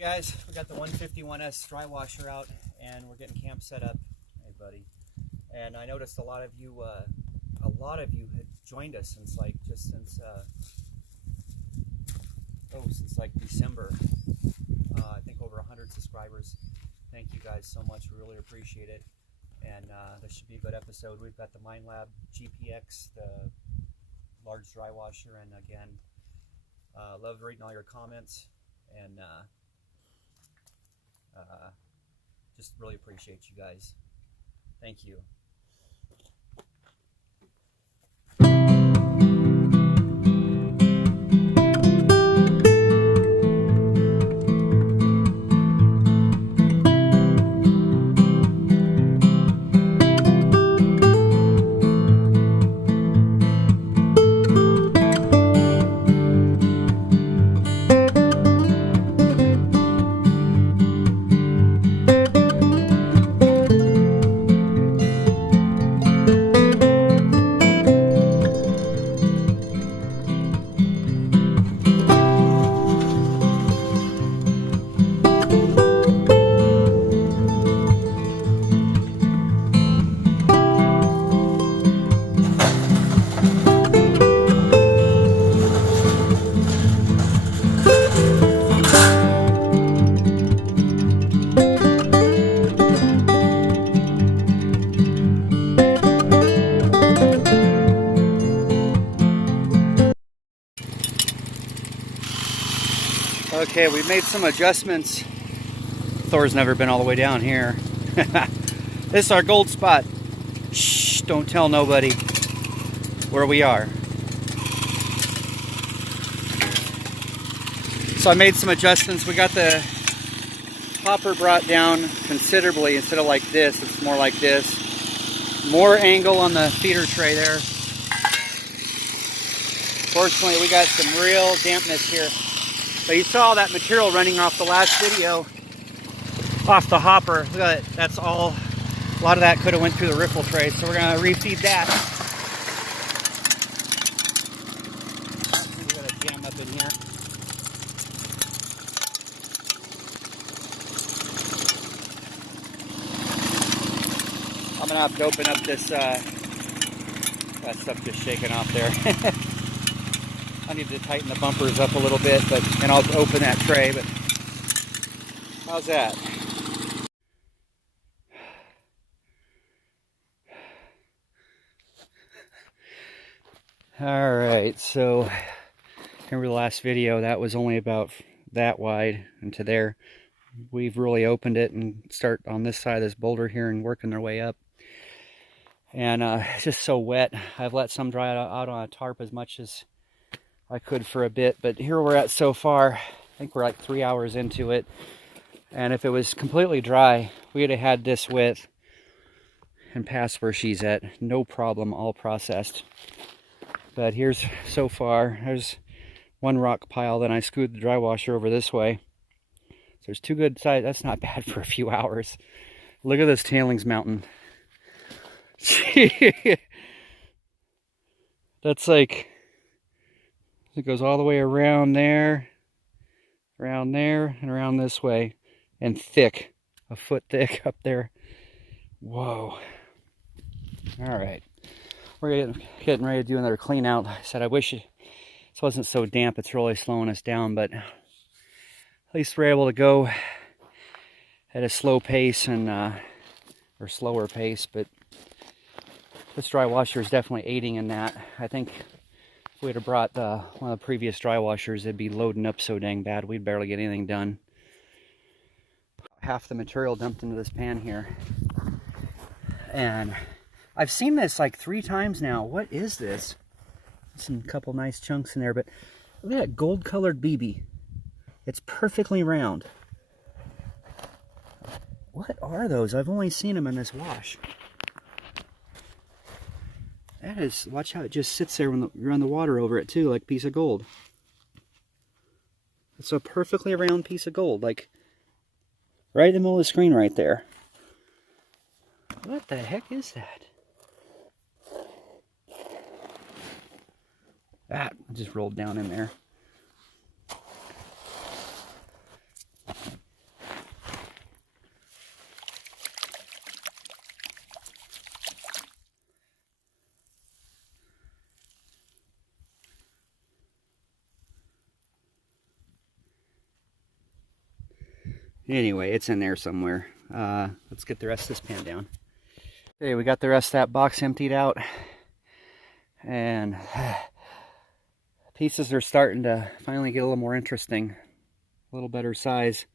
Guys, we got the 151S dry washer out and we're getting camp set up. Hey buddy. And I noticed a lot of you had joined us since December. I think over 100 subscribers. Thank you guys so much. We really appreciate it. And this should be a good episode. We've got the MindLab GPX, the large dry washer, and again, love reading all your comments, and just really appreciate you guys. Thank you. Okay, we've made some adjustments. Thor's never been all the way down here. This is our gold spot. Shh, don't tell nobody where we are. So I made some adjustments. We got the hopper brought down considerably. Instead of like this, it's more like this. More angle on the feeder tray there. Fortunately, we got some real dampness here. But you saw that material running off the last video, off the hopper. Look at it, that's all, a lot of that could have went through the riffle tray, so we're gonna refeed that. We got a jam up in here. I'm gonna have to open up this, that stuff just shaking off there. I need to tighten the bumpers up a little bit, and I'll open that tray, but how's that? All right, so remember the last video, that was only about that wide and to there. We've really opened it and start on this side of this boulder here and working their way up. And it's just so wet. I've let some dry out on a tarp as much as I could for a bit, but here we're at so far. I think we're like 3 hours into it, and if it was completely dry, we'd have had this width and past where she's at, no problem, all processed. But here's so far, there's one rock pile, then I screwed the dry washer over this way. So there's two good sides. That's not bad for a few hours. Look at this tailings mountain. That's like, it goes all the way around there, and around this way, and thick, a foot thick up there. Whoa. All right, we're getting ready to do another clean out. I said I wish this wasn't so damp. It's really slowing us down, but at least we're able to go at a slow pace and or slower pace. But this dry washer is definitely aiding in that. I think if we'd have brought one of the previous dry washers, it'd be loading up so dang bad we'd barely get anything done. Half the material dumped into this pan here. And I've seen this like 3 times now. What is this? Some couple nice chunks in there, but look at that gold colored BB. It's perfectly round. What are those? I've only seen them in this wash. That is, watch how it just sits there when you run the water over it too, like a piece of gold. It's a perfectly round piece of gold, like right in the middle of the screen right there. What the heck is that? That just rolled down in there. Anyway, it's in there somewhere. Let's get the rest of this pan down. Okay, we got the rest of that box emptied out. And pieces are starting to finally get a little more interesting. A little better size.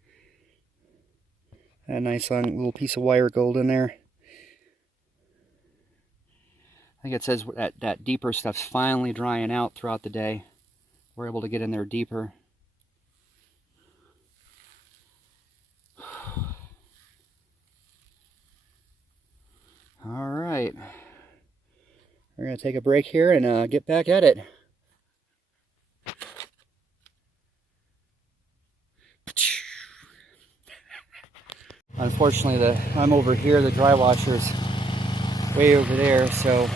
A nice long little piece of wire gold in there. I think it says that deeper stuff's finally drying out throughout the day. We're able to get in there deeper. All right. We're going to take a break here and get back at it. Unfortunately, I'm over here, the dry washer's way over there, so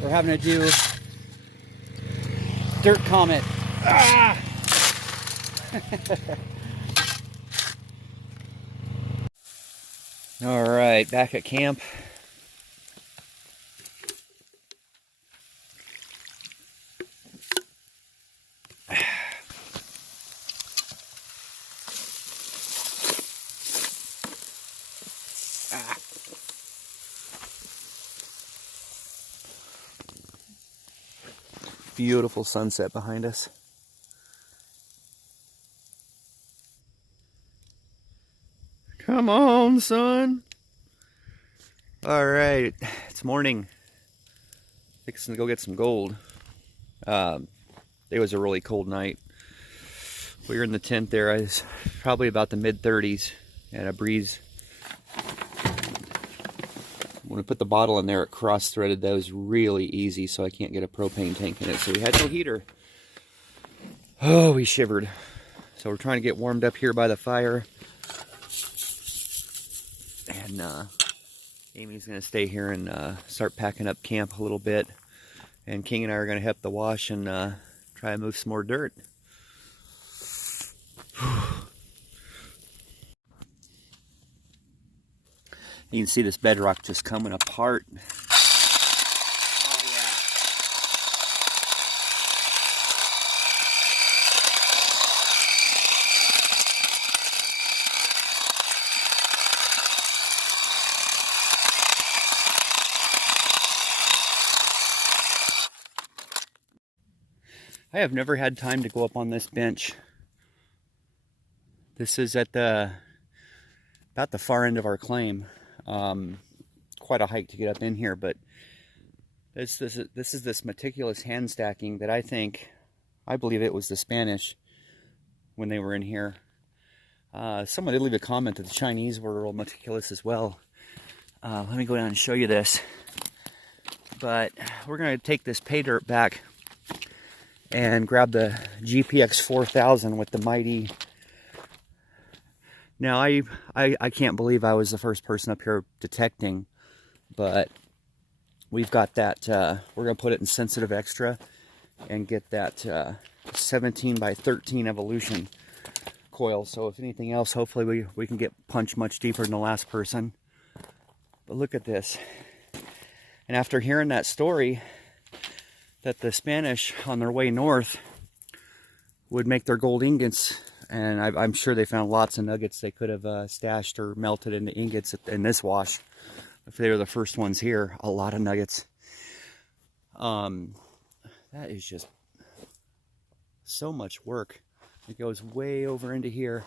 we're having to do Dirt Comet. Ah! All right, back at camp. Beautiful sunset behind us. Come on, son. All right, it's morning. Fixing to go get some gold. It was a really cold night. We were in the tent there. I was probably about the mid-30s and a breeze. When we put the bottle in there, it cross-threaded. That was really easy, so I can't get a propane tank in it. So we had no heater. Oh, we shivered. So we're trying to get warmed up here by the fire. And Amy's going to stay here and start packing up camp a little bit. And King and I are going to help the wash and try to move some more dirt. You can see this bedrock just coming apart. Oh, yeah. I have never had time to go up on this bench. This is at about the far end of our claim. Quite a hike to get up in here, but this is this meticulous hand stacking that I believe it was the Spanish when they were in here. Someone did leave a comment that the Chinese were real meticulous as well. Let me go down and show you this. But we're going to take this pay dirt back and grab the GPX 4000 with the mighty. Now, I can't believe I was the first person up here detecting, but we've got that, we're going to put it in sensitive extra and get that 17 by 13 evolution coil. So if anything else, hopefully we can get punched much deeper than the last person. But look at this. And after hearing that story that the Spanish on their way north would make their gold ingots, and I'm sure they found lots of nuggets they could have stashed or melted into ingots in this wash. If they were the first ones here, a lot of nuggets. That is just so much work. It goes way over into here.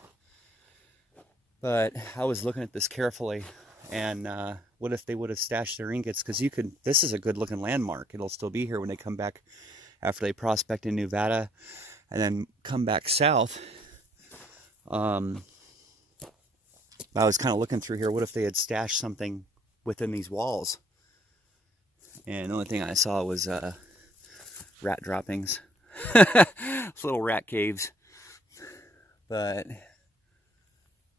But I was looking at this carefully, and what if they would have stashed their ingots? Because this is a good looking landmark. It'll still be here when they come back after they prospect in Nevada and then come back south. I was kind of looking through here. What if they had stashed something within these walls? And the only thing I saw was rat droppings. Little rat caves. But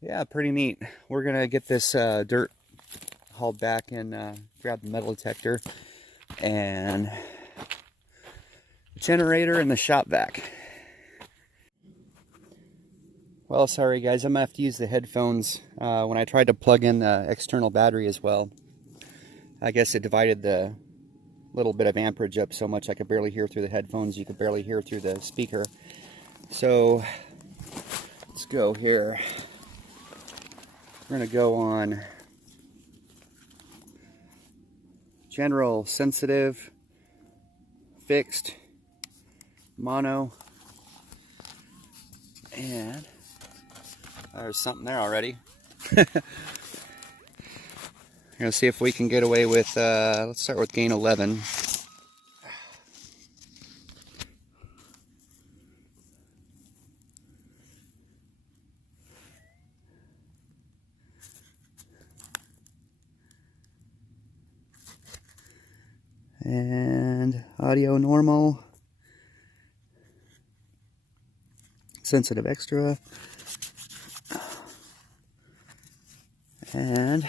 yeah, pretty neat. We're gonna get this dirt hauled back and grab the metal detector and the generator and the shop vac. Well, sorry guys, I'm gonna have to use the headphones. When I tried to plug in the external battery as well, I guess it divided the little bit of amperage up so much I could barely hear through the headphones. You could barely hear through the speaker. So Let's go here. We're going to go on general, sensitive, fixed, mono, and there's something there already. We're going to see if we can get away with, let's start with gain 11. And audio normal, sensitive extra, and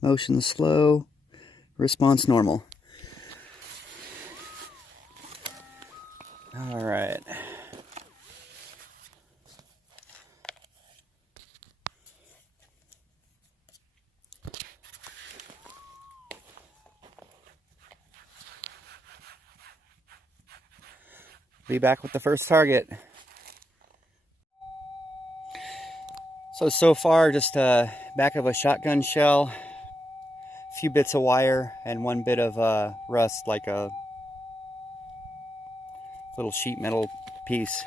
motion slow, response normal. All right. Be back with the first target. So far, just back of a shotgun shell, a few bits of wire, and one bit of rust, like a little sheet metal piece.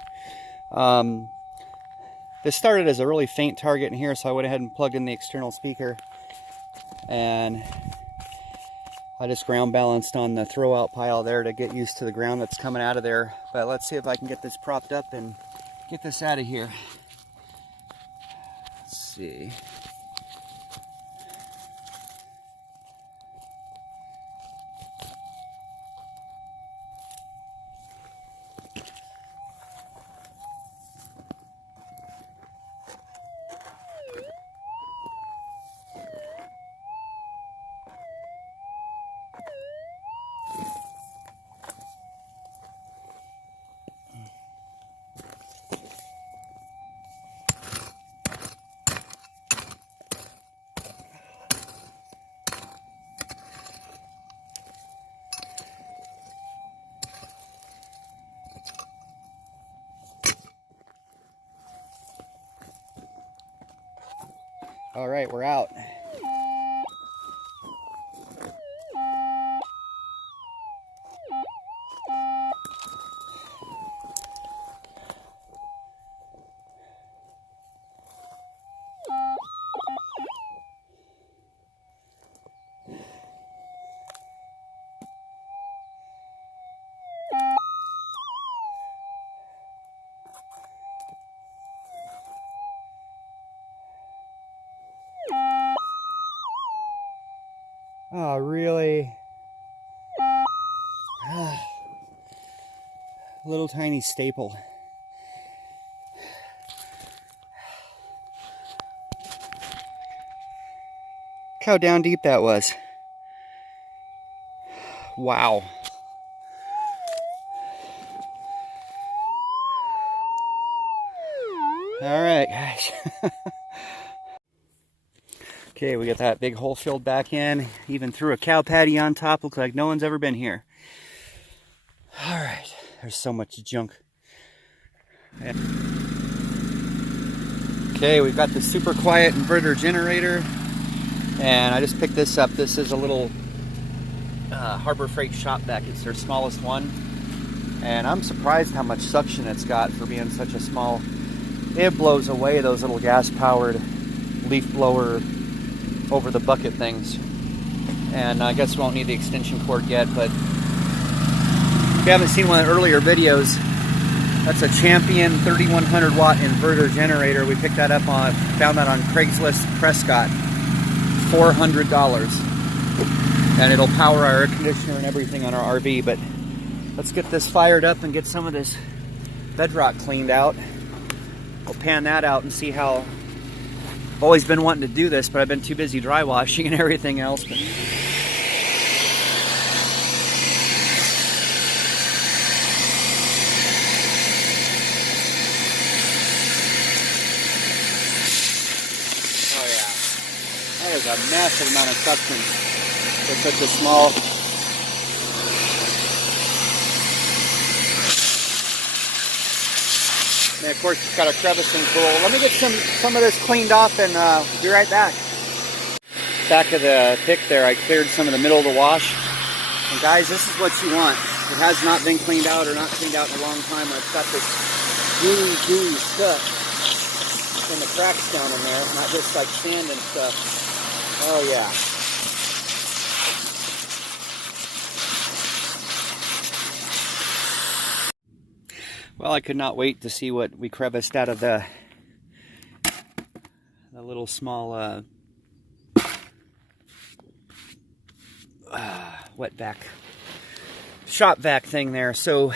This started as a really faint target in here, so I went ahead and plugged in the external speaker, and I just ground balanced on the throw out pile there to get used to the ground that's coming out of there. But let's see if I can get this propped up and get this out of here. Let's see. All right, we're out. Oh, really? Little tiny staple. Look how down deep that was. Wow. All right, guys. Okay, we got that big hole filled back in, even threw a cow patty on top. Looks like no one's ever been here. All right, there's so much junk. Okay, we've got the super quiet inverter generator, and I just picked this up. This is a little Harbor Freight shop vac. It's their smallest one, and I'm surprised how much suction it's got for being such a small. It blows away those little gas-powered leaf blower over the bucket things, and I guess we won't need the extension cord yet. But if you haven't seen one of the earlier videos, that's a Champion 3100 watt inverter generator. We picked that up on, found that on Craigslist Prescott, $400, and it'll power our air conditioner and everything on our RV. But let's get this fired up and get some of this bedrock cleaned out. We'll pan that out and see how. I've always been wanting to do this, but I've been too busy dry washing and everything else. But oh yeah, that is a massive amount of suction for such a small. And of course it's got a crevicing tool. Let me get some of this cleaned off and be right back. Back of the pick there, I cleared some of the middle of the wash. And guys, this is what you want. It has not been cleaned out or not cleaned out in a long time. It's got this gooey stuff in the cracks down in there, not just like sand and stuff. Oh yeah. Well, I could not wait to see what we creviced out of the little small wet vac, shop vac thing there. So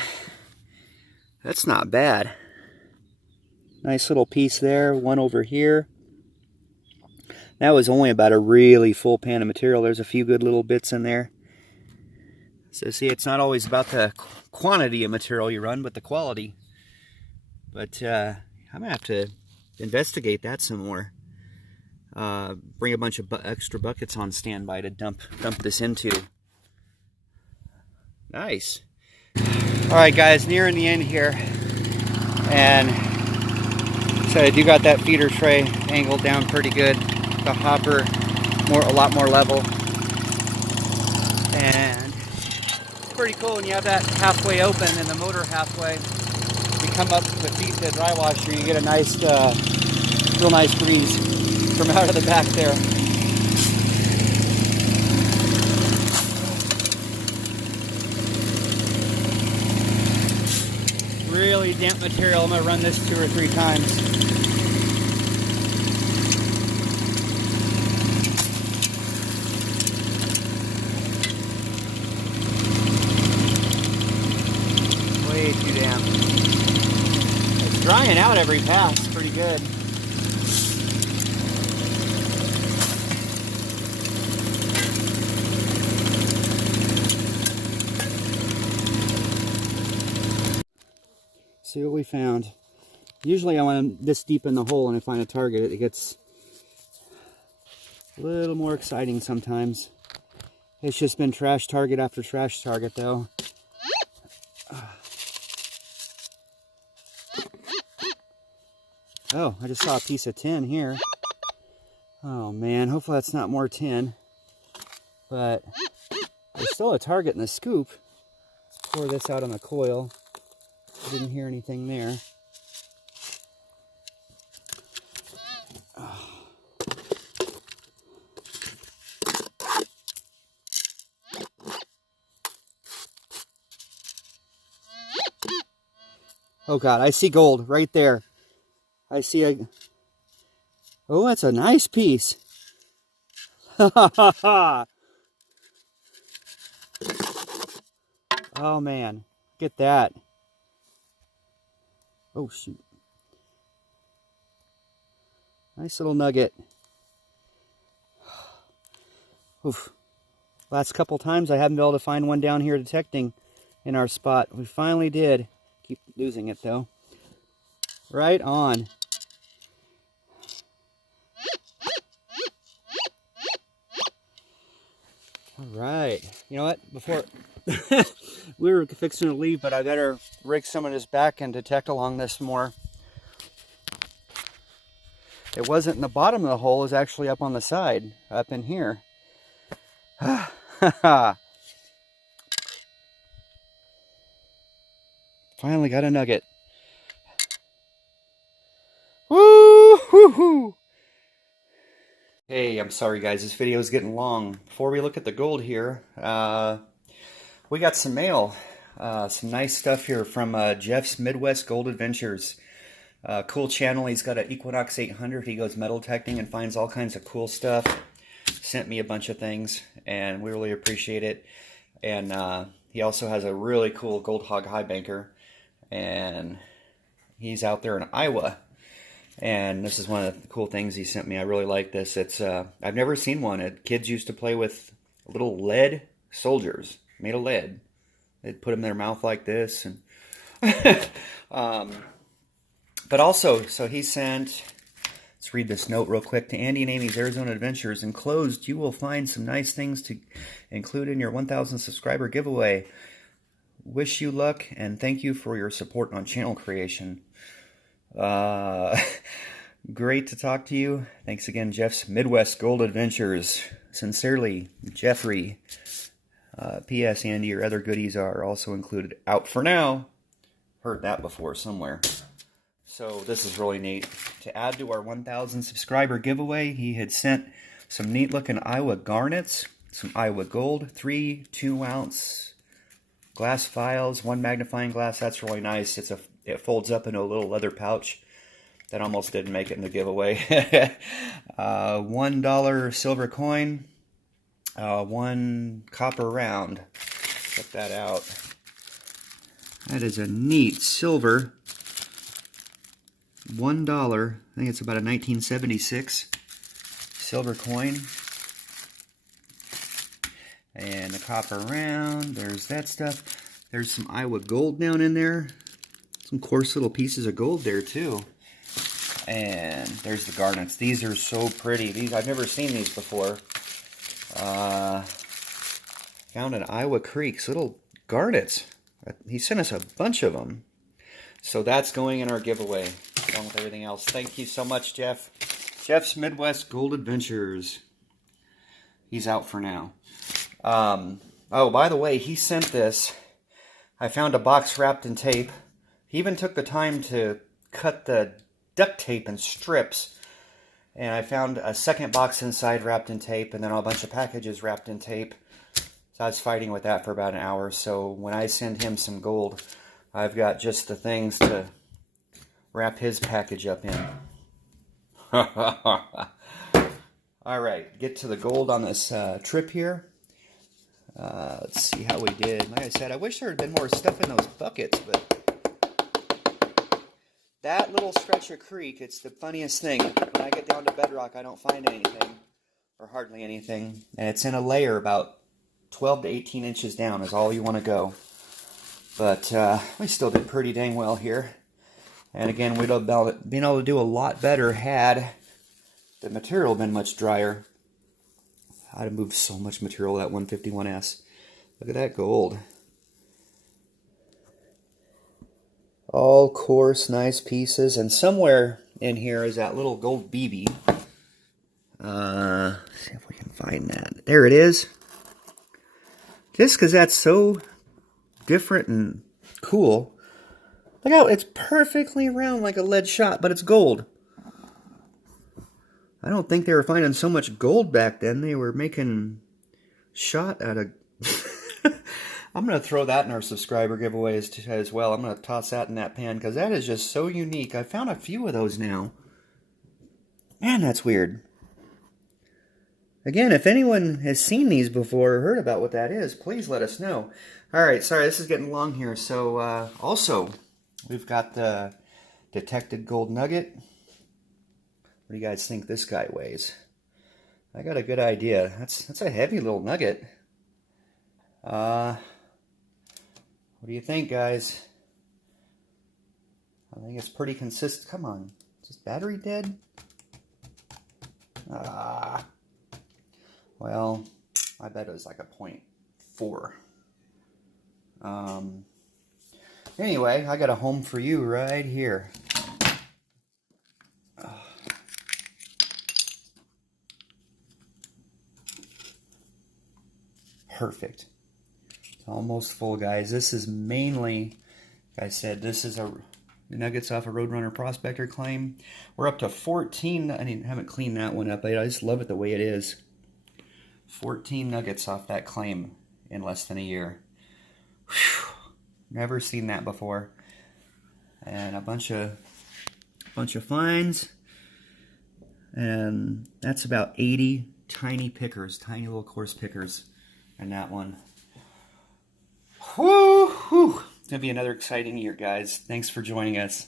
that's not bad. Nice little piece there, one over here. That was only about a really full pan of material. There's a few good little bits in there. So see, it's not always about the quantity of material you run, but the quality. But I'm gonna have to investigate that some more. Bring a bunch of extra buckets on standby to dump this into. Nice. All right, guys, nearing the end here, and so I do got that feeder tray angled down pretty good. The hopper a lot more level, and it's pretty cool when you have that halfway open and the motor halfway. You come up to feed the dry washer, you get a nice, real nice breeze from out of the back there. Really damp material. I'm going to run this 2 or 3 times. Way too damp. It's drying out every pass. Pretty good. See what we found. Usually when I'm this deep in the hole and I find a target, it gets a little more exciting sometimes. It's just been trash target after trash target though. Oh, I just saw a piece of tin here. Oh man, hopefully that's not more tin. But there's still a target in the scoop. Let's pour this out on the coil. I didn't hear anything there. Oh God, I see gold right there. I see a... Oh, that's a nice piece. Oh man, get that. Oh shoot. Nice little nugget. Oof. Last couple times I haven't been able to find one down here detecting in our spot. We finally did. Keep losing it though. Right on. All right. You know what? Before we were fixing to leave, but I better rig some of this back and detect along this more. It wasn't in the bottom of the hole, it was actually up on the side, up in here. Finally got a nugget. Woo hoo hoo! Hey, I'm sorry guys, this video is getting long. Before we look at the gold here, we got some mail. Some nice stuff here from Jeff's Midwest Gold Adventures. Cool channel. He's got an Equinox 800. He goes metal detecting and finds all kinds of cool stuff. Sent me a bunch of things, and we really appreciate it. And he also has a really cool Gold Hog high banker, and he's out there in Iowa. And this is one of the cool things he sent me. I really like this. It's I've never seen one. Kids used to play with little lead soldiers made of lead. They'd put them in their mouth like this, and but also, so he sent. Let's read this note real quick. To Andy and Amy's Arizona Adventures. Enclosed, you will find some nice things to include in your 1,000 subscriber giveaway. Wish you luck and thank you for your support on channel creation. Uh, great to talk to you. Thanks again, Jeff's Midwest Gold Adventures. Sincerely, Jeffrey. P.S. Andy, your other goodies are also included. Out for now. Heard that before somewhere. So this is really neat. To add to our 1,000 subscriber giveaway, he had sent some neat looking Iowa garnets, some Iowa gold, 3 2-ounce glass vials, 1 magnifying glass. That's really nice. It folds up into a little leather pouch. That almost didn't make it in the giveaway. $1 silver coin, 1 copper round. Check that out. That is a neat silver $1. I think it's about a 1976 silver coin. And a copper round. There's that stuff. There's some Iowa gold down in there. Some coarse little pieces of gold there too. And there's the garnets. These are so pretty. These, I've never seen these before. Found in Iowa Creek's little garnets. He sent us a bunch of them. So that's going in our giveaway, along with everything else. Thank you so much, Jeff. Jeff's Midwest Gold Adventures. He's out for now. Oh, by the way, he sent this. I found a box wrapped in tape. He even took the time to cut the duct tape in strips. And I found a second box inside wrapped in tape, and then a bunch of packages wrapped in tape. So I was fighting with that for about an hour. So when I send him some gold, I've got just the things to wrap his package up in. All right, get to the gold on this trip here. Let's see how we did. Like I said, I wish there had been more stuff in those buckets, but that little stretch of creek, it's the funniest thing. When I get down to bedrock, I don't find anything, or hardly anything. And it's in a layer about 12 to 18 inches down is all you want to go. But we still did pretty dang well here. And again, we'd have been able to do a lot better had the material been much drier. I'd have moved so much material with that 151S. Look at that gold. All coarse, nice pieces. And somewhere in here is that little gold BB. See if we can find that. There it is. Just because that's so different and cool. Look how it's perfectly round like a lead shot, but it's gold. I don't think they were finding so much gold back then. They were making shot out of... I'm going to throw that in our subscriber giveaways as well. I'm going to toss that in that pan because that is just so unique. I found a few of those now. Man, that's weird. Again, if anyone has seen these before or heard about what that is, please let us know. All right, sorry, this is getting long here. So, also, we've got the detected gold nugget. What do you guys think this guy weighs? I got a good idea. That's a heavy little nugget. What do you think, guys? I think it's pretty consistent. Come on. Is this battery dead? Well, I bet it was like a 0.4. Anyway, I got a home for you right here. Perfect. It's almost full, guys. This is mainly, like I said, this is the nuggets off a Roadrunner Prospector claim. We're up to 14. I haven't cleaned that one up. I just love it the way it is. 14 nuggets off that claim in less than a year. Whew. Never seen that before. And a bunch of fines. And that's about 80 tiny pickers, tiny little coarse pickers. And that one. Woo! It's going to be another exciting year, guys. Thanks for joining us.